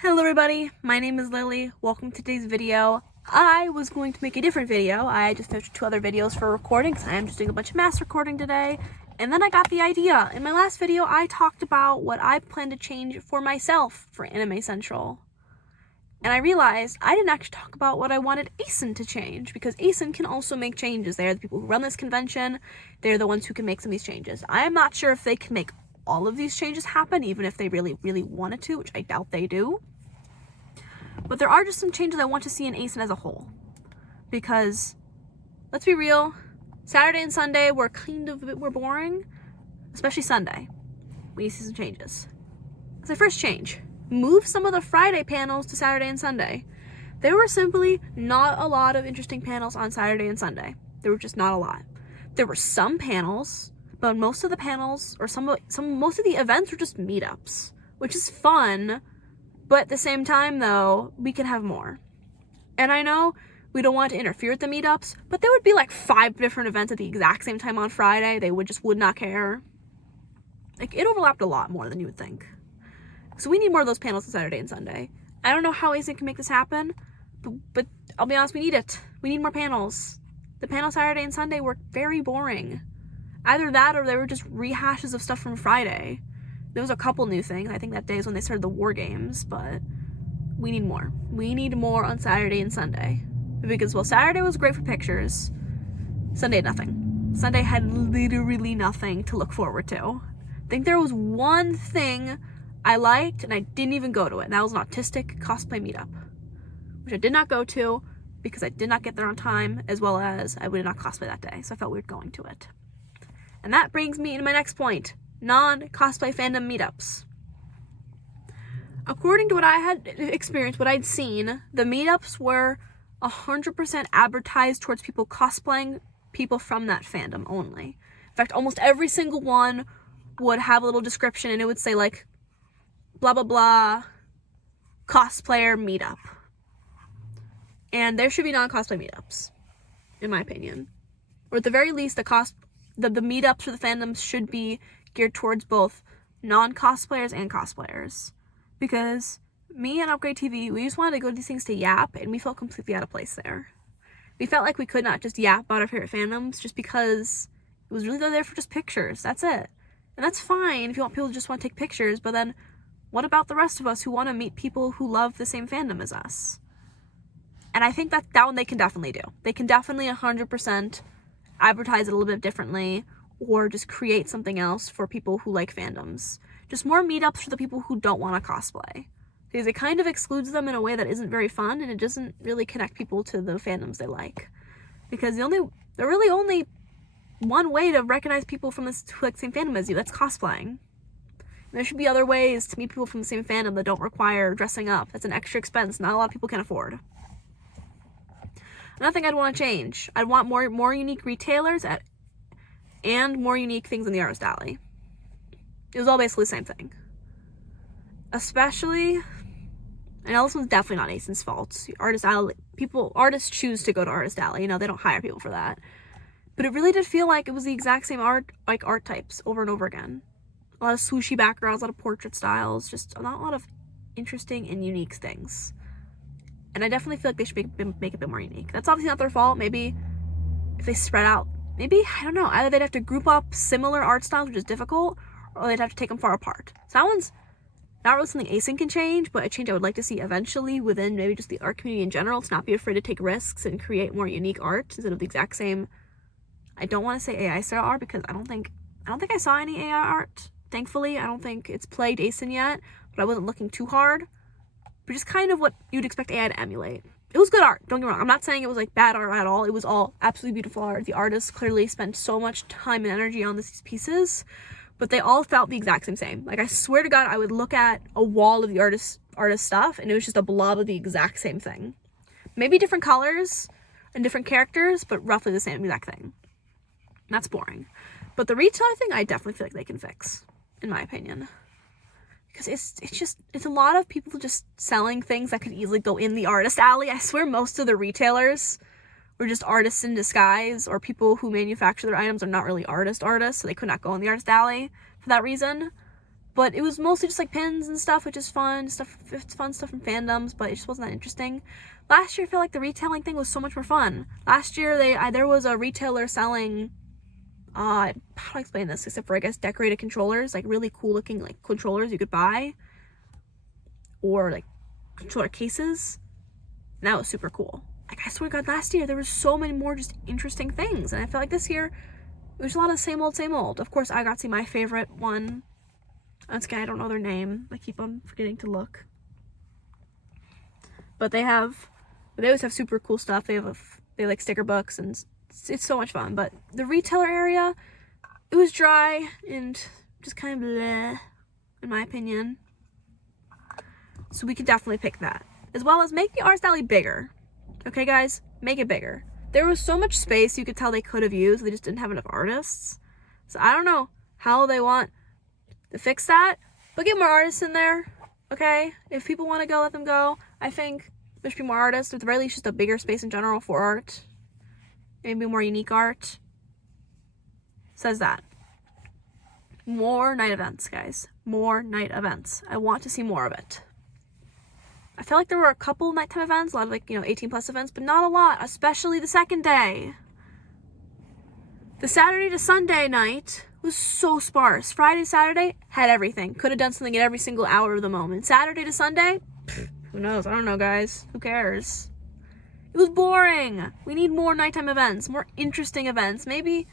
Hello everybody, my name is Lily. Welcome to today's video. I was going to make a different video. I just finished 2 other videos for recording because I am just doing a bunch of mass recording today. And then I got the idea. In my last video, I talked about what I plan to change for myself for Anime Central. And I realized I didn't actually talk about what I wanted acen to change, because acen can also make changes. They are the people who run this convention. They're the ones who can make some of these changes. I am not sure if they can make all of these changes happen, even if they really wanted to, which I doubt they do. But there are just some changes I want to see in acen as a whole. Because, let's be real, Saturday and Sunday were kind of a bit more boring. Especially Sunday. We need to see some changes. That's my first change. Move some of the Friday panels to Saturday and Sunday. There were simply not a lot of interesting panels on Saturday and Sunday. There were just not a lot. There were some panels, but most of the panels, or most of the events were just meetups, which is fun. But at the same time, though, we can have more. And I know we don't want to interfere with the meetups, but there would be like 5 different events at the exact same time on Friday. They would not care. Like, it overlapped a lot more than you would think. So we need more of those panels on Saturday and Sunday. I don't know how acen can make this happen, but I'll be honest, we need it. We need more panels. The panels Saturday and Sunday were very boring. Either that or they were just rehashes of stuff from Friday. There was a couple new things. I think that day is when they started the war games, but we need more. We need more on Saturday and Sunday. Because, well, Saturday was great for pictures. Sunday had nothing. Sunday had literally nothing to look forward to. I think there was one thing I liked, and I didn't even go to it. And that was an autistic cosplay meetup, which I did not go to because I did not get there on time, as well as I did not cosplay that day, so I felt weird going to it. And that brings me into my next point. Non-cosplay fandom meetups. According to what I had experienced, what I'd seen, the meetups were 100% advertised towards people cosplaying people from that fandom only. In fact, almost every single one would have a little description, and it would say like, blah blah blah, cosplayer meetup. And there should be non-cosplay meetups, in my opinion. Or at the very least, the meetups for the fandoms should be geared towards both non-cosplayers and cosplayers. Because me and Upgrade TV, we just wanted to go to these things to yap, and we felt completely out of place there. We felt like we could not just yap about our favorite fandoms just because it was really there for just pictures. That's it. And that's fine if you want people to just want to take pictures, but then what about the rest of us who want to meet people who love the same fandom as us? And I think that one they can definitely do. They can definitely 100% advertise it a little bit differently, or just create something else for people who like fandoms. Just more meetups for the people who don't want to cosplay. Because it kind of excludes them in a way that isn't very fun, and it doesn't really connect people to the fandoms they like. Because there really only one way to recognize people from this who like the same fandom as you, that's cosplaying. And there should be other ways to meet people from the same fandom that don't require dressing up. That's an extra expense not a lot of people can afford. Another thing I'd want to change. I'd want more unique retailers and more unique things in the artist alley. It was all basically the same thing. Especially, I know this one's definitely not acen's fault. Artists choose to go to artist alley. You know, they don't hire people for that. But it really did feel like it was the exact same art types over and over again. A lot of swooshy backgrounds, a lot of portrait styles, just not a lot of interesting and unique things. And I definitely feel like they should make it a bit more unique. That's obviously not their fault. Maybe if they spread out, maybe, I don't know, either they'd have to group up similar art styles, which is difficult, or they'd have to take them far apart. So that one's not really something acen can change, but a change I would like to see eventually within maybe just the art community in general, to not be afraid to take risks and create more unique art instead of the exact same. I don't want to say AI style art because I don't think I saw any AI art. Thankfully, I don't think it's plagued acen yet, but I wasn't looking too hard. But just kind of what you'd expect AI to emulate. It was good art, don't get me wrong. I'm not saying it was like bad art at all. It was all absolutely beautiful art. The artists clearly spent so much time and energy on these pieces, but they all felt the exact same. Like, I swear to God, I would look at a wall of the artist stuff, and it was just a blob of the exact same thing. Maybe different colors and different characters, but roughly the same exact thing. That's boring. But the retail thing, I definitely feel like they can fix, in my opinion. Because it's a lot of people just selling things that could easily go in the artist alley. I swear most of the retailers were just artists in disguise, or people who manufacture their items are not really artists, so they could not go in the artist alley for that reason. but it was mostly just like pins and stuff, which is fun stuff. It's fun stuff from fandoms, but it just wasn't that interesting. Last year, I feel like the retailing thing was so much more fun. Last year, there was a retailer selling, how do I explain this, except for, I guess, decorated controllers, like really cool looking like controllers you could buy, or like controller cases, and that was super cool. Like, I swear to God, last year there were so many more just interesting things, and I feel like this year it was a lot of the same old. Of course, I got to see my favorite one. Once again, I don't know their name. I keep on forgetting to look. But they always have super cool stuff. They have like sticker books, and it's so much fun. But the retailer area, it was dry and just kind of bleh, in my opinion. So we could definitely pick that. As well as make the artist alley bigger. Okay, guys? Make it bigger. There was so much space you could tell they could have used. They just didn't have enough artists. So I don't know how they want to fix that. But get more artists in there. Okay? If people want to go, let them go. I think there should be more artists. At the very least, just a bigger space in general for art. Maybe more unique art. Says that. More night events, guys. More night events. I want to see more of it. I feel like there were a couple nighttime events, a lot of 18 plus events, but not a lot, especially the second day. The Saturday to Sunday night was so sparse. Friday to Saturday had everything. Could have done something at every single hour of the moment. Saturday to Sunday, who knows? I don't know, guys. Who cares? It was boring. We need more nighttime events, more interesting events. Maybe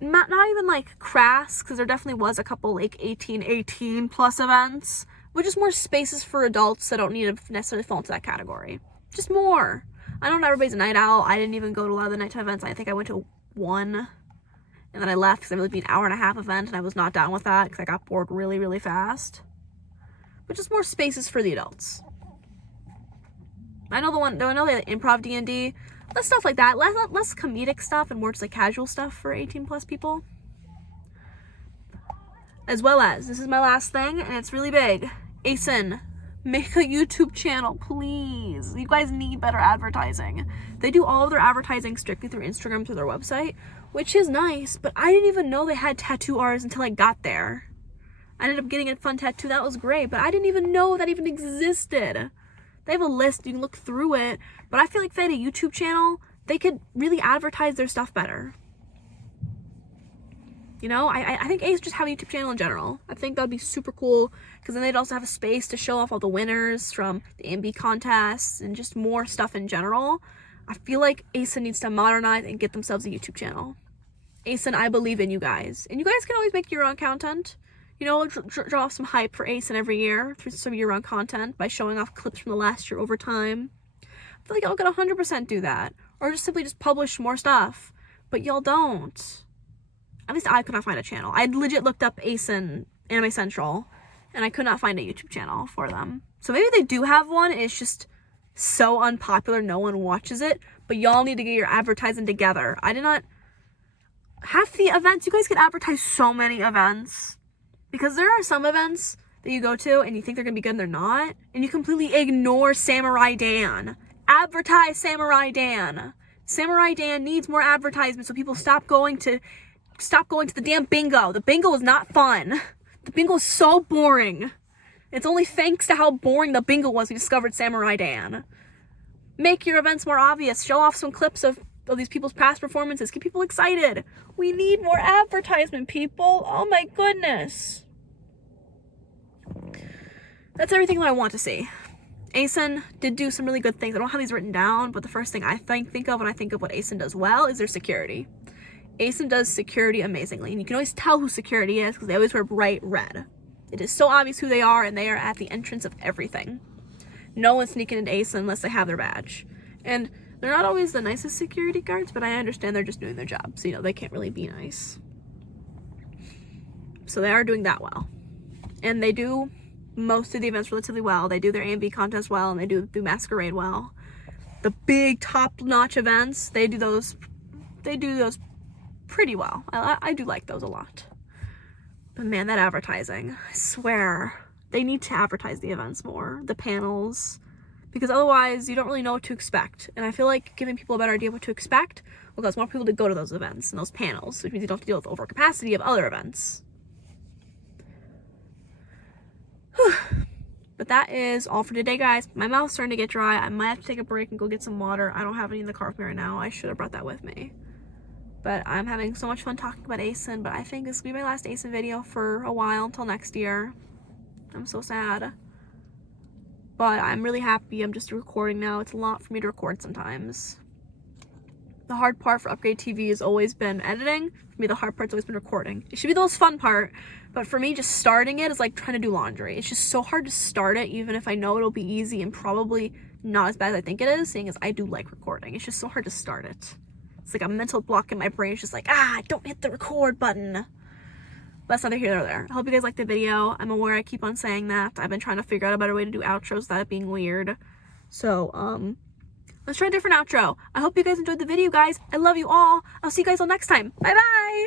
not even like crass, because there definitely was a couple 18 plus events. But just more spaces for adults that don't need to necessarily fall into that category. Just more. I know not everybody's a night owl. I didn't even go to a lot of the nighttime events. I think I went to one, and then I left because it would be an hour-and-a-half event, and I was not down with that because I got bored really, really fast. But just more spaces for the adults. I know the improv D&D, less stuff like that. Less comedic stuff and more just like casual stuff for 18 plus people. As well as, this is my last thing, and it's really big. Acen, make a YouTube channel, please. You guys need better advertising. They do all of their advertising strictly through Instagram, through their website, which is nice, but I didn't even know they had tattoo artists until I got there. I ended up getting a fun tattoo, that was great, but I didn't even know that even existed. They have a list, you can look through it, but I feel like if they had a YouTube channel, they could really advertise their stuff better. You know, I think Ace just have a YouTube channel in general. I think that would be super cool, because then they'd also have a space to show off all the winners from the AMB contests and just more stuff in general. I feel like Acen needs to modernize and get themselves a YouTube channel. Acen, I believe in you guys. And you guys can always make your own content. You know, draw off some hype for Acen every year through some of your own content by showing off clips from the last year over time. I feel like y'all could 100% do that. Or just simply just publish more stuff. But y'all don't. At least I could not find a channel. I legit looked up Acen Anime Central, and I could not find a YouTube channel for them. So maybe they do have one, and it's just so unpopular no one watches it, but y'all need to get your advertising together. Half the events, you guys could advertise so many events, because there are some events that you go to, and you think they're going to be good, and they're not, and you completely ignore Samurai Dan. Advertise Samurai Dan. Samurai Dan needs more advertisement so people stop going to the damn bingo. The bingo is not fun. The bingo is so boring. It's only thanks to how boring the bingo was we discovered Samurai Dan. Make your events more obvious. Show off some clips of these people's past performances. Get people excited. We need more advertisement, people. Oh my goodness. That's everything that I want to see. Acen did do some really good things. I don't have these written down, but the first thing I think of when I think of what Acen does well is their security. Acen does security amazingly, and you can always tell who security is because they always wear bright red. It is so obvious who they are, and they are at the entrance of everything. No one's sneaking into Acen unless they have their badge. And they're not always the nicest security guards, but I understand they're just doing their job, so, you know, they can't really be nice. So they are doing that well. And they do most of the events relatively well. They do their AMV contest well, and they do Masquerade well. The big top-notch events, they do those pretty well. I do like those a lot. But man, that advertising, I swear, they need to advertise the events more, the panels, because otherwise you don't really know what to expect. And I feel like giving people a better idea of what to expect will cause more people to go to those events and those panels, which means you don't have to deal with the overcapacity of other events. But that is all for today, guys. My mouth's starting to get dry. I might have to take a break and go get some water. I don't have any in the car with me right now. I should have brought that with me. But I'm having so much fun talking about acen, but I think this will be my last acen video for a while until next year. I'm so sad. But I'm really happy I'm just recording now. It's a lot for me to record sometimes. The hard part for Upgrade TV has always been editing. For me, the hard part's always been recording. It should be the most fun part, but for me, just starting it is like trying to do laundry. It's just so hard to start it, even if I know it'll be easy and probably not as bad as I think it is, seeing as I do like recording. It's just so hard to start it. It's like a mental block in my brain. It's just like, don't hit the record button. But that's neither here nor there. I hope you guys liked the video. I'm aware I keep on saying that. I've been trying to figure out a better way to do outros without it being weird. So, let's try a different outro. I hope you guys enjoyed the video, guys. I love you all. I'll see you guys all next time. Bye-bye!